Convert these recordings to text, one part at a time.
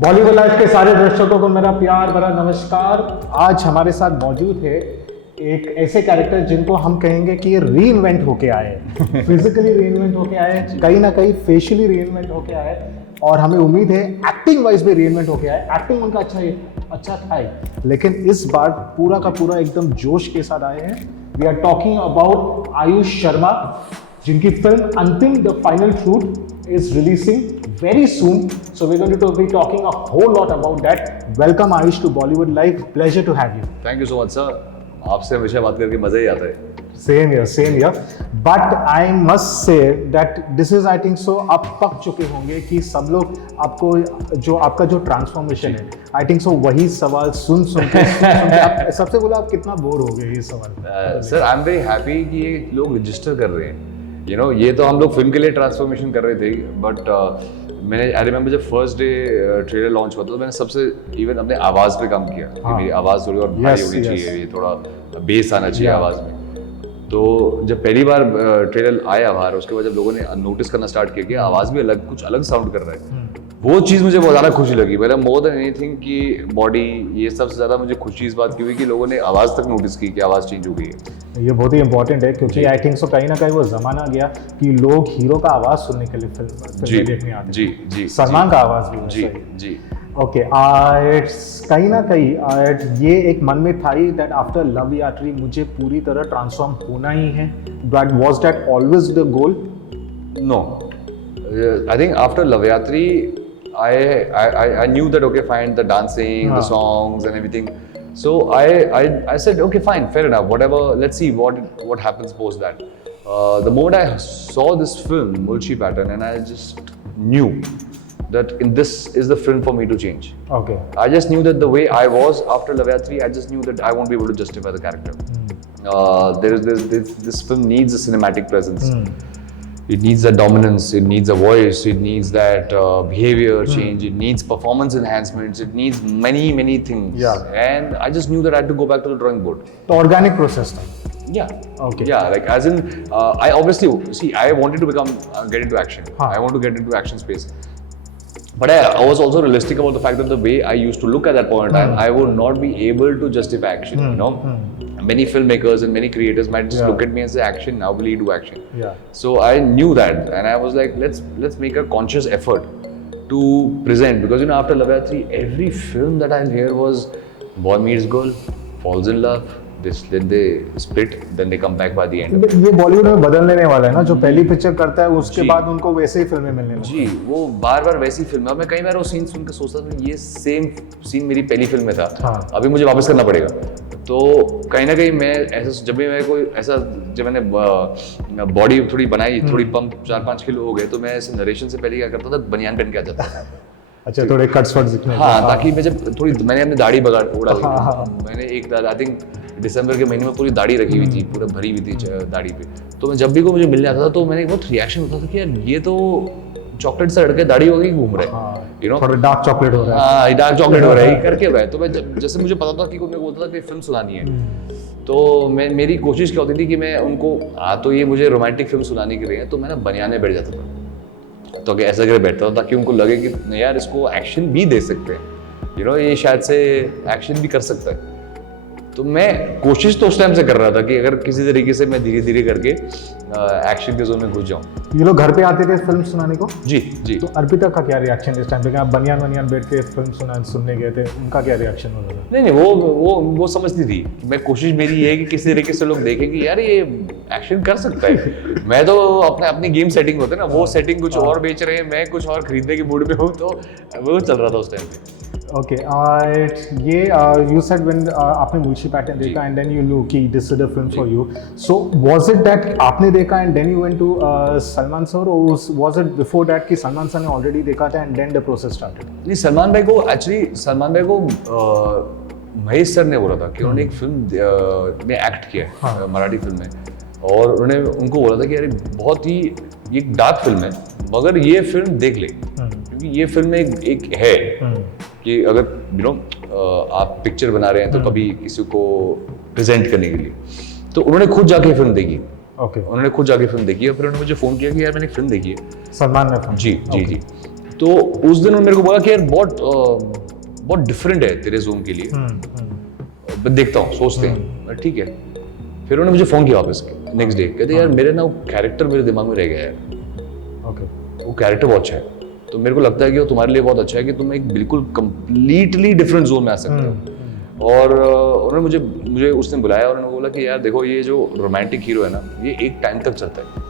Bollywood live के सारे दर्शकों को मेरा प्यार भरा नमस्कार। आज हमारे साथ मौजूद है एक ऐसे कैरेक्टर जिनको हम कहेंगे कि ये री इन्वेंट होके आए हैं, फिजिकली री इन्वेंट होके आए, कहीं ना कहीं फेशियली री इन्वेंट होके आए, और हमें उम्मीद है एक्टिंग वाइज भी री इन्वेंट होके आए। एक्टिंग उनका अच्छा था ही, लेकिन इस बार पूरा का पूरा एकदम जोश के साथ आए हैं। We are talking about Aayush Sharma, जिनकी film Antim the final truth is releasing very soon, so we're going to be talking a whole lot about that. Welcome Ayush to Bollywood Live. Pleasure to have you. Thank you so much, sir. आपसे हमेशा बात करके मजा ही आता है. Same here. But I must say that this is, I think so, आप पक चुके होंगे कि सब लोग आपको जो आपका जो ट्रांसफॉर्मेशन है, I think so वही सवाल सुन के आप सबसे बोला आप कितना बोर हो गए ये सवाल? Sir I am very happy कि ये लोग रजिस्टर कर रहे हैं. You know, ये तो हम लोग फिल्म के लिए ट्रांसफॉर्मेशन कर रहे थे, बट मैंने आई रिमेंबर जब फर्स्ट डे ट्रेलर लॉन्च हुआ था तो मैंने सबसे इवन अपने आवाज़ पे काम किया कि मेरी आवाज़ थोड़ी और भारी होनी चाहिए, ये थोड़ा बेस आना चाहिए आवाज़ में. तो जब पहली बार ट्रेलर आया बाहर, उसके बाद जब लोगों ने नोटिस करना स्टार्ट किया कि आवाज़ भी अलग कुछ अलग साउंड कर रहा है, वो चीज़ मुझे बहुत ज़्यादा खुशी लगी. मतलब मोर देन एनीथिंग कि बॉडी, ये सबसे ज़्यादा मुझे खुशी इस बात की हुई कि लोगों ने आवाज़ तक नोटिस की कि आवाज़ चेंज हो गई है. ये बहुत ही इंपॉर्टेंट है क्योंकि आई थिंक सो कहीं ना कहीं वो ज़माना गया कि लोग हीरो का आवाज़ सुनने के लिए फिल्म देखने आते. जी. सलमान का आवाज़ भी. जी. ओके, कहीं ना कहीं ये एक मन में था ही दैट आफ्टर लव यात्री मुझे पूरी तरह ट्रांसफॉर्म होना ही है. That was that always the goal? No, I think after love Yatri I knew that okay fine, the dancing, the songs and everything. So I said okay fine, fair enough, whatever, let's see what happens post that. The moment I saw this film Mulchi Pattern, and I just knew that this is the film for me to change. Okay. I just knew that the way I was after Lavayatri, I just knew that I won't be able to justify the character. This film needs a cinematic presence. It needs that dominance, it needs a voice, it needs that behavior change, it needs performance enhancements, it needs many things. Yeah. And I just knew that I had to go back to the drawing board. The organic process था. Yeah. Okay. Yeah, like as in, I obviously, see, I wanted to get into action. I want to get into action space. But I was also realistic about the fact that the way I used to look at that point in time, I would not be able to justify action, you know. Many filmmakers and many creators might just look at me and say, action, now will you do action? Yeah. So I knew that, and I was like, let's make a conscious effort to present, because you know, after Lavayatri, every film that I hear was boy meets girl, falls in love, then they split, then they come back by the end. ये बॉलीवुड में बदलने वाला है ना, जो पहली picture करता है उसके बाद उनको वैसे ही फिल्में मिलने लगती जी, वो बार वैसी फिल्म है. मैं कई बार वो सीन सुन के सोचता था ये सेम सीन मेरी पहली फिल्म में था. अभी मुझे वापस करना पड़ेगा. तो कहीं ना कहीं मैं ऐसा, जब भी मैं कोई ऐसा, जब मैंने बॉडी थोड़ी बनाई, थोड़ी पंप 4-5 किलो हो गए, तो मैं ऐसे नरेशन से पहले क्या करता था, बनियान पहन के आ जाता था. अच्छा, थोड़े कट्स वट्स दिखने. हाँ, ताकि मैं जब मैंने अपनी दाढ़ी उड़ा ली. मैंने एक आई थिंक दिसंबर के महीने में पूरी दाढ़ी रखी हुई थी, पूरा भरी हुई थी दाढ़ी पे. तो मैं जब भी कोई मुझे मिल जाता था तो मैंने बहुत रिएक्शन होता था कि यार ये तो चॉकलेट से लड़के दाढ़ी हो गई घूम रहे हैं, यू नो, थोड़ा डार्क चॉकलेट हो रहा है. हाँ, डार्क चॉकलेट हो रहा है करके हुआ है. तो मैं जैसे मुझे पता था कि कोई मेरे को बोलता था कि फिल्म सुनानी है, तो मेरी कोशिश क्या होती थी कि मैं उनको, तो ये मुझे रोमांटिक फिल्म सुनाने के लिए है, तो मैं ना बनियान में बैठ जाता था. तो ऐसा करके बैठता था ताकि उनको लगे कि यार इसको एक्शन भी दे सकते हैं, यू नो, ये शायद से एक्शन भी कर सकता है. तो मैं कोशिश तो उस टाइम से कर रहा था कि अगर किसी तरीके से मैं धीरे धीरे करके एक्शन के जोन में घुस जाऊं. ये लोग घर पे आते थे फिल्म सुनाने को? जी. तो अर्पिता का क्या रिएक्शन इस टाइम पे? आप बनियान बैठ के फिल्म सुनने गए थे, उनका क्या रिएक्शन होता था? नहीं, वो समझती थी. मैं कोशिश मेरी ये है कि किसी तरीके से लोग देखें कि यार ये एक्शन कर सकता है. मैं तो अपनी गेम सेटिंग होते ना, वो सेटिंग कुछ और बेच रहे हैं, मैं कुछ और खरीदने की मूड में हूँ, तो वो चल रहा था उस टाइम पे. Okay, ये you said when आपने मुल्ची पैटर्न देखा and then you knew कि this is the film for you. So was it that आपने देखा and then you went to Salman sir, or was it before that कि Salman sir ने already देखा था and then the process started? नहीं, सलमान भाई को महेश सर ने बोला था कि उन्होंने एक फिल्म में एक्ट किया है, मराठी फिल्म में, और उन्होंने उनको बोला था कि यार बहुत ही ये डार्क फिल्म है, मगर ये फिल्म देख ले, क्योंकि ये फिल्म एक है कि अगर यू नो आप पिक्चर बना रहे हैं तो कभी किसी को प्रेजेंट करने के लिए, तो उन्होंने खुद जाके फिल्म देखी. उन्होंने खुद जाके फिल्म देखी और फिर उन्होंने मुझे फ़ोन किया कि यार मैंने फिल्म देखी है. सलमान ने? जी. तो उस दिन उन्होंने मेरे को बोला कि यार बहुत डिफरेंट है तेरे जोन के लिए, मैं देखता हूँ, सोचते हैं, ठीक है। फिर उन्होंने मुझे फोन किया वापस नेक्स्ट डे, कहते यार मेरे ना वो कैरेक्टर मेरे दिमाग में रह गया है, वो कैरेक्टर बहुत अच्छा है, तो मेरे को लगता है कि वो तुम्हारे लिए बहुत अच्छा है कि तुम एक बिल्कुल कंप्लीटली डिफरेंट जोन में आ सकते हो। और उन्होंने मुझे उसने बुलाया और उन्होंने बोला कि यार देखो ये जो रोमांटिक हीरो है ना, ये एक टाइम तक चलता है,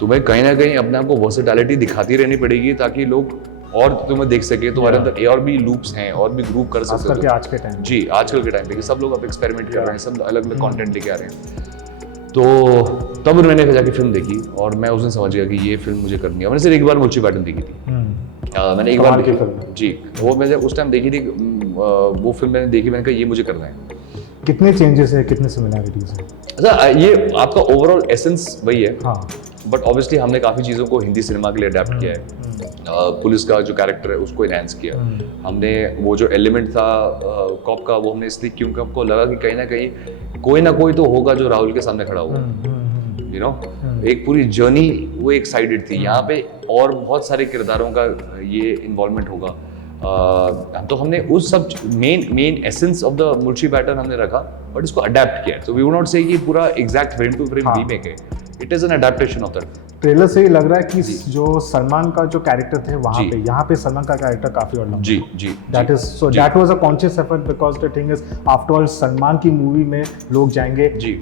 तुम्हें कहीं ना कहीं अपने आप को वर्सेटैलिटी दिखाती रहनी पड़ेगी ताकि लोग और तुम्हें देख सके, तुम्हारे अंदर और भी लूप्स हैं और भी ग्रुप कर सकते हो आज के टाइम जी, आजकल के टाइम पे सब लोग अब एक्सपेरिमेंट कर रहे हैं, सब अलग अलग कंटेंट लेके आ रहे हैं। तो तब मैंने जाके फिल्म देखी और मैं उस दिन समझ गया कि ये फिल्म मुझे करनी है। मैंने सिर्फ एक बार मुल्ची पैटर्न देखी थी, मैंने एक बार की फिल्म जी, वो मैंने उस टाइम देखी थी, वो फिल्म मैंने देखी, मैंने कहा ये मुझे करना है। कितने चेंजेस है, कितने सिमिलैरिटीज है? अच्छा, ये आपका ओवरऑल एसेंस वही है, हाँ, बट ऑब्वियसली हमने काफ़ी चीज़ों को हिंदी सिनेमा के लिए अडेप्ट किया है। पुलिस का जो कैरेक्टर है उसको इनहेंस किया हमने, वो जो एलिमेंट था कॉप का, वो हमने इसलिए क्योंकि हमको लगा कि कहीं ना कहीं कोई ना कोई तो होगा जो राहुल के सामने खड़ा होगा, यू नो, एक पूरी जर्नी वो एक साइडेड थी, यहाँ पे और बहुत सारे किरदारों का ये इन्वॉल्वमेंट होगा। तो हमने उस सब main essence of the Mulshi pattern हमने रखा, बट इसको अडेप्ट किया। तो वी वुड नॉट से कि पूरा exact frame to frame remake है, it is an adaptation of that. Trailer से ही लग रहा है कि जो सलमान का जो कैरेक्टर थे वहाँ पे, यहाँ पे सलमान का कैरेक्टर काफी और लंबा। जी जी, that is so that was a conscious effort because the thing is after all Salman की मूवी में लोग जाएंगे जी,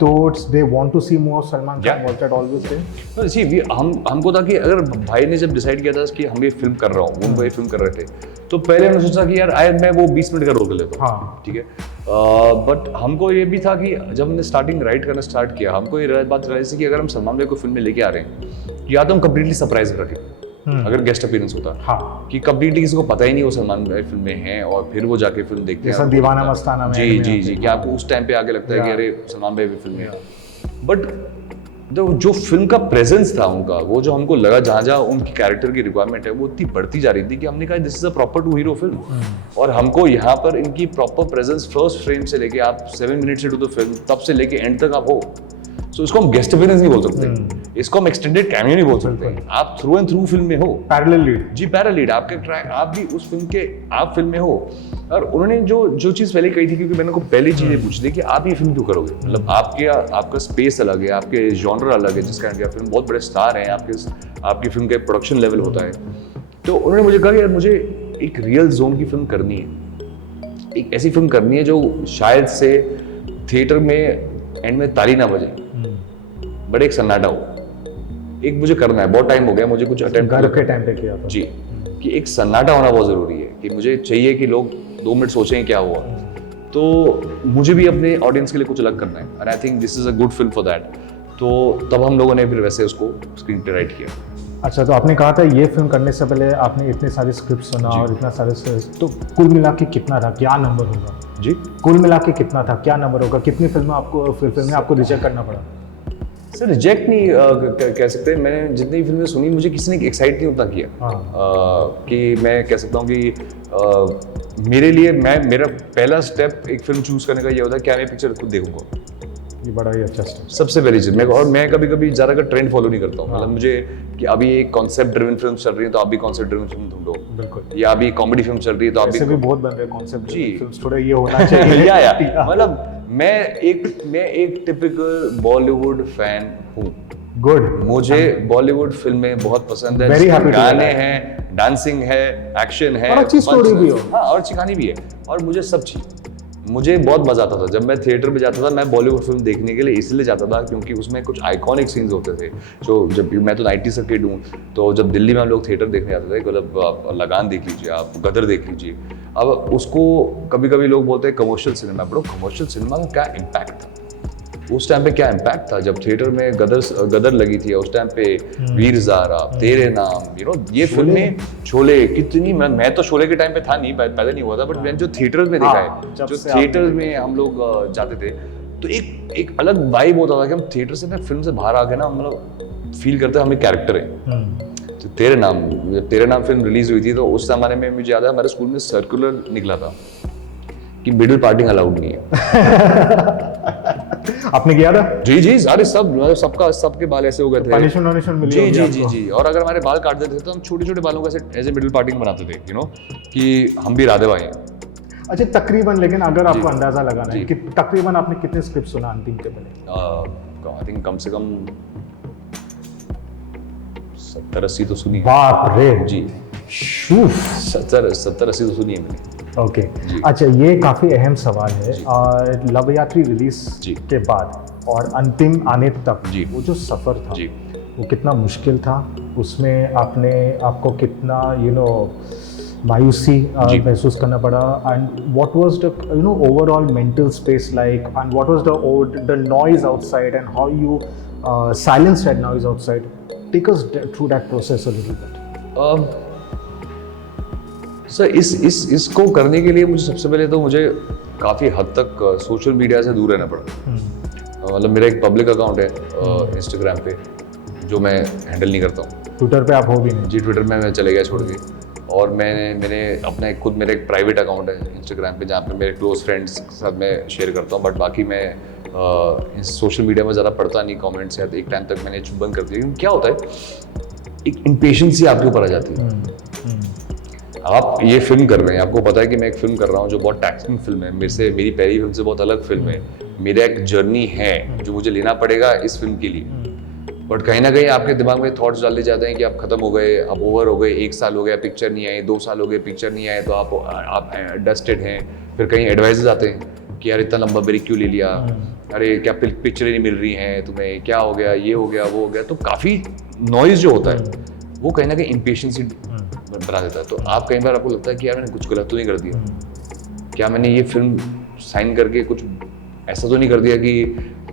तो they want to see more Salman Khan, was that always there? See हमको था कि अगर भाई ने जब डिसाइड किया था कि हम ये फिल्म कर रहा हूँ, वो ये फिल्म कर रहे थे, तो पहले हमने सोचा कि यार मैं वो 20 मिनट का रोक लेता हूँ, हाँ, ठीक है। बट हमको ये भी था कि जब हमने स्टार्टिंग राइट करना स्टार्ट किया, हमको ये बात रियलाइज थी कि अगर हम सलमान भाई को फिल्म में लेके आ रहे हैं, या तो हम कंप्लीटली सरप्राइज रखें अगर गेस्ट अपीयरेंस होता, हाँ, कि कंप्लीटली किसी को पता ही नहीं वो सलमान भाई फिल्म में हैं, और फिर वो जाके फिल्म देखते हैं, दीवाना मस्ताना में जी जी जी, कि आपको उस टाइम पे आके लगता है कि अरे सलमान भाई भी फिल्म में। बट जो फिल्म का प्रेजेंस था उनका, वो जो हमको लगा जहाँ जहाँ उनकी कैरेक्टर की रिक्वायरमेंट है वो इतनी बढ़ती जा रही थी कि हमने कहा this is a proper two hero film, और हमको यहाँ पर इनकी प्रॉपर प्रेजेंस फर्स्ट फ्रेम से लेके आप 7 मिनट्स इनटू द फिल्म तब से लेके एंड तक आप हो। सो इसको हम गेस्ट अपीयरेंस नहीं बोल सकते, इसको हम एक्सटेंडेड कैमियो नहीं बोल सकते, आप थ्रू एंड थ्रू फिल्म में हो, पैरेलल लीड जी, पैरेलल लीड, आपके ट्रैक, आप भी उस फिल्म के आप फिल्म में हो। और उन्होंने जो चीज़ पहले कही थी, क्योंकि मैंने को पहली चीज़ें पूछी थी कि आप ये फिल्म क्यों करोगे, मतलब आपका स्पेस अलग है, आपके जॉनर अलग है, जिस कारण की फिल्म बहुत बड़े स्टार हैं, आपकी फिल्म का प्रोडक्शन लेवल होता है। तो उन्होंने मुझे कहा कि यार मुझे एक रियल जोन की फिल्म करनी है, एक ऐसी फिल्म करनी है जो शायद से थिएटर में एंड में ताली ना बजे, बट एक सन्नाटा हो, एक मुझे करना है, बहुत टाइम हो गया मुझे कुछ अटेम्प्ट घर के टाइम पे किया था जी, कि एक सन्नाटा होना बहुत ज़रूरी है, कि मुझे चाहिए कि लोग 2 मिनट सोचें क्या हुआ, तो मुझे भी अपने ऑडियंस के लिए कुछ अलग करना है, and I think this is a good film for that. तो तब हम लोगों ने फिर वैसे उसको स्क्रीन पे राइट किया। अच्छा, तो आपने कहा था ये फिल्म करने से पहले आपने इतने सारे स्क्रिप्ट सुना और इतना सारे, तो कुल मिला के कितना था, क्या नंबर होगा जी? कुल मिला के कितना था, क्या नंबर होगा, कितनी फिल्में आपको रिजेक्ट करना पड़ा? सर रिजेक्ट नहीं कह सकते, मैंने जितनी फिल्में सुनी मुझे किसी ने एक्साइट नहीं उतना किया, कि मैं कह सकता हूँ कि मेरे लिए मेरा पहला स्टेप एक फिल्म चूज करने का ये होता है क्या मैं पिक्चर खुद देखूंगा, ये बड़ा ही अच्छा स्टेप, सबसे पहली चीज। और मैं कभी कभी ज़्यादा का ट्रेंड फॉलो नहीं करता हूँ, मतलब मुझे कि अभी एक कॉन्सेप्ट ड्रिवन फिल्म चल रही है तो आप भी कॉन्सेप्ट ड्रिवन फिल्म ढूंढो, बिल्कुल, या अभी कॉमेडी फिल्म चल रही है तो आप भी बहुत बन रहे कॉन्सेप्ट जी, फिल्म्स थोड़ा ये होना चाहिए या मतलब मैं एक टिपिकल बॉलीवुड फैन हूँ, गुड, मुझे बॉलीवुड फिल्में बहुत पसंद है, गाने हैं, डांसिंग है, एक्शन है, और अच्छी स्टोरी भी हो, हाँ, और अच्छी कहानी भी है, और मुझे सब चाहिए। मुझे बहुत मजा आता था जब मैं थिएटर में जाता था, मैं बॉलीवुड फिल्म देखने के लिए इसलिए जाता था क्योंकि उसमें कुछ आइकॉनिक सीन्स होते थे, जो जब मैं तो 90s से किड हूँ, तो जब दिल्ली में हम लोग थिएटर देखने जाते थे, मतलब आप लगान देख लीजिए, आप गदर देख लीजिए, अब उसको कभी कभी लोग बोलते हैं कमर्शियल सिनेमा, बड़ो कमर्शियल सिनेमा का क्या इम्पैक्ट था उस टाइम पे, क्या इम्पैक्ट था जब थिएटर में गदर लगी थी, उस टाइम पे वीर ज़ारा, तेरे नाम, यू नो, ये फिल्में, शोले, कितनी, मैं तो शोले के टाइम पे था नहीं, पैदा नहीं हुआ था, बट मैंने जो थिएटर में देखा है, जो थिएटर में हम लोग जाते थे, तो एक अलग वाइब होता था कि हम थिएटर से फिल्म से बाहर आके ना, मतलब फील करते हम एक कैरेक्टर है। तो तेरे नाम फिल्म रिलीज हुई थी, तो उस जमाने में मुझे याद है हमारे स्कूल में सर्कुलर निकला था कि मिडिल पार्टिंग अलाउड नहीं है। आपने किया था? जी जी, सारे सब सबका सबके बाल ऐसे हो गए थे। पनिशमेंट वनिशमेंट मिली जी होगी जी जी आपको? जी। और अगर हमारे बाल काट देते थे तो हम छोटे छोटे बालों को ऐसे एज ए मिडिल पार्टिंग बनाते थे, यू नो, कि हम भी राधे भाई हैं। अच्छा, तकरीबन, लेकिन अगर आपको अंदाजा लगाना है जी। कि तकरीबन आपने कितने स्क्रिप्ट सुना अंतिम के पहले? आई थिंक कम से कम 70-80 तो सुनी है। बाप रे जी, शूफ। 70-80 तो सुनी है मैंने। ओके, जी। अच्छा, ये काफी अहम सवाल है। लव यात्री रिलीज जी। के बाद और अंतिम आने तक जी। वो जो सफर था, जी। वो कितना मुश्किल था? उसमें आपको कितना मायूसी जी। महसूस करना पड़ा? And what was the overall mental space like, and what was the noise outside and how you silence that noise outside? Take us through that process a little bit. Sir इसको करने के लिए मुझे सबसे पहले तो मुझे काफ़ी हद तक सोशल मीडिया से दूर रहना पड़ा। मतलब मेरा एक पब्लिक अकाउंट है इंस्टाग्राम पे, जो मैं हैंडल नहीं करता हूँ। ट्विटर पे आप हो भी नहीं? जी, ट्विटर में मैं चले गया छोड़ के। और मैंने अपना मेरा एक प्राइवेट अकाउंट है इंस्टाग्राम पे, जहाँ पे मेरे क्लोज फ्रेंड्स के साथ मैं शेयर करता हूँ। बट बाकी मैं सोशल मीडिया में ज़्यादा पढ़ता नहीं कमेंट्स, या एक टाइम तक मैंने बंद कर दिया। क्या होता है, एक इम्पेशेंसी आपके ऊपर आ जाती है। आप ये फिल्म कर रहे हैं, आपको पता है कि मैं एक फिल्म कर रहा हूँ जो बहुत टैक्सिंग फिल्म है, मेरी पहली फिल्म से बहुत अलग फिल्म है, मेरा एक जर्नी है जो मुझे लेना पड़ेगा इस फिल्म के लिए। बट कहीं ना कहीं आपके दिमाग में थॉट्स डाल दिए जाते हैं कि आप खत्म हो गए, आप ओवर हो गए, 1 साल हो गया पिक्चर नहीं आई, 2 साल हो गए पिक्चर नहीं आए, तो आप डस्टेड हैं। फिर कहीं एडवाइजेस आते हैं कि यार इतना लंबा ब्रेक क्यों ले लिया, अरे क्या पिक्चर नहीं मिल रही हैं तुम्हें, क्या हो गया, ये हो गया, वो हो गया। तो काफ़ी नॉइज जो होता है वो कहीं ना कहीं इम्पेशेंसी बना देता है। तो आप कई बार आपको लगता है कि यार मैंने कुछ गलत तो नहीं कर दिया, क्या मैंने ये फिल्म साइन करके कुछ ऐसा तो नहीं कर दिया कि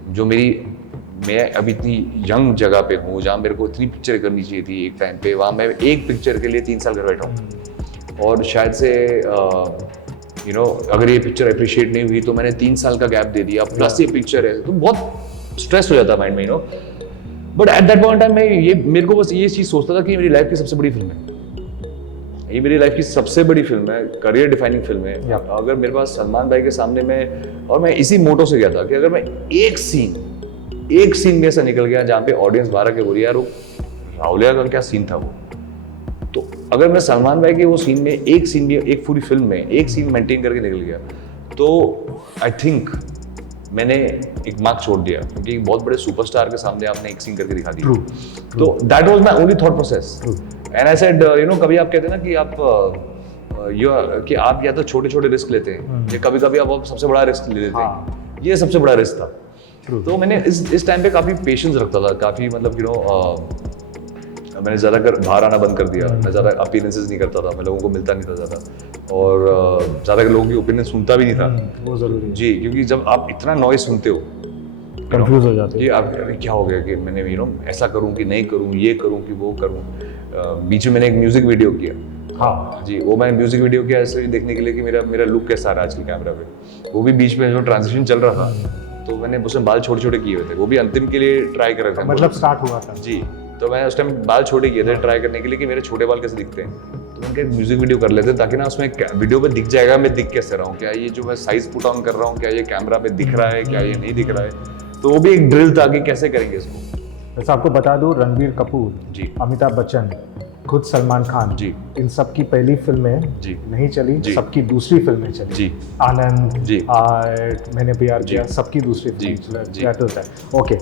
जो मैं अभी इतनी यंग जगह पे हूँ जहाँ मेरे को इतनी पिक्चर करनी चाहिए थी एक टाइम पे, वहाँ मैं एक पिक्चर के लिए 3 साल घर बैठा हूँ। और शायद से अगर ये पिक्चर अप्रिशिएट नहीं हुई तो मैंने 3 साल का गैप दे दिया, प्लस ये पिक्चर है, तो बहुत स्ट्रेस हो जाता माइंड में, but at that point time मेरे को बस ये चीज़ सोचता था कि मेरी लाइफ की सबसे बड़ी फिल्म है, ये मेरी लाइफ की सबसे बड़ी फिल्म है, करियर डिफाइनिंग फिल्म है। अगर मेरे पास सलमान भाई के सामने और मैं इसी मोटो से गया था कि अगर मैं एक सीन में ऐसा निकल गया जहाँ पे ऑडियंस बाहर के बोली यार वो राहुलिया का क्या सीन था वो, तो अगर मैं सलमान भाई के वो सीन में एक पूरी फिल्म में एक सीन मेंटेन करके निकल गया, तो आई थिंक मैंने एक मार्क छोड़ दिया, क्योंकि बहुत बड़े सुपरस्टार के सामने आपने एक सीन करके दिखा दिया। तो that was my only thought process. And I said कभी आप कहते हैं ना कि आप या तो छोटे छोटे रिस्क लेते हैं, या कभी कभी आप सबसे बड़ा रिस्क ले लेते हैं। ये सबसे बड़ा रिस्क था। तो मैंने इस टाइम पे काफ़ी पेशेंस रखता था, काफ़ी मतलब मैंने ज़्यादा बाहर आना बंद कर दिया, मैं ज़्यादा अपीयरेंसेस नहीं करता था, मैं लोगों को मिलता नहीं था ज़्यादा, और ज़्यादा लोगों की ओपिनियन सुनता भी नहीं था। वो ज़रूरी है जी, क्योंकि जब आप इतना नॉइज सुनते हो, कंफ्यूज हो जाते हैं, आप क्या हो गया कि मैंने ऐसा करूँ कि नहीं करूँ, ये करूँ कि वो करूँ। बीच में मैंने एक म्यूजिक वीडियो किया। हाँ जी, वो मैंने म्यूजिक वीडियो किया ऐसे देखने के लिए कि मेरा लुक कैसा आ रहा है आज की कैमरा पे। वो भी बीच में जो ट्रांजिशन चल रहा था, तो मैंने उसमें बाल छोटे छोटे किए हुए थे, वो भी अंतिम के लिए ट्राई कर रहे थे, मतलब स्टार्ट हुआ था। जी, तो मैं उस टाइम बाल छोटे किए थे ट्राई करने के लिए कि मेरे छोटे बाल कैसे दिखते हैं। तो मैंने कहा म्यूजिक वीडियो कर लेते ताकि ना उसमें वीडियो पे दिख जाएगा मैं दिख कैसे रहा हूँ, क्या ये जो मैं साइज पुट ऑन कर रहा हूँ क्या ये कैमरा पे दिख रहा है, क्या ये नहीं दिख रहा है। तो वो भी एक ड्रिल था कि कैसे करेंगे इसको। वैसे आपको बता दूं, रणबीर कपूर जी, अमिताभ बच्चन, खुद सलमान खान जी, इन सब की पहली फिल्में जी नहीं चली, सबकी दूसरी फिल्में चली। जी, आनंद जी, मैंने प्यार किया, सबकी दूसरी जी, फिल्म। ओके।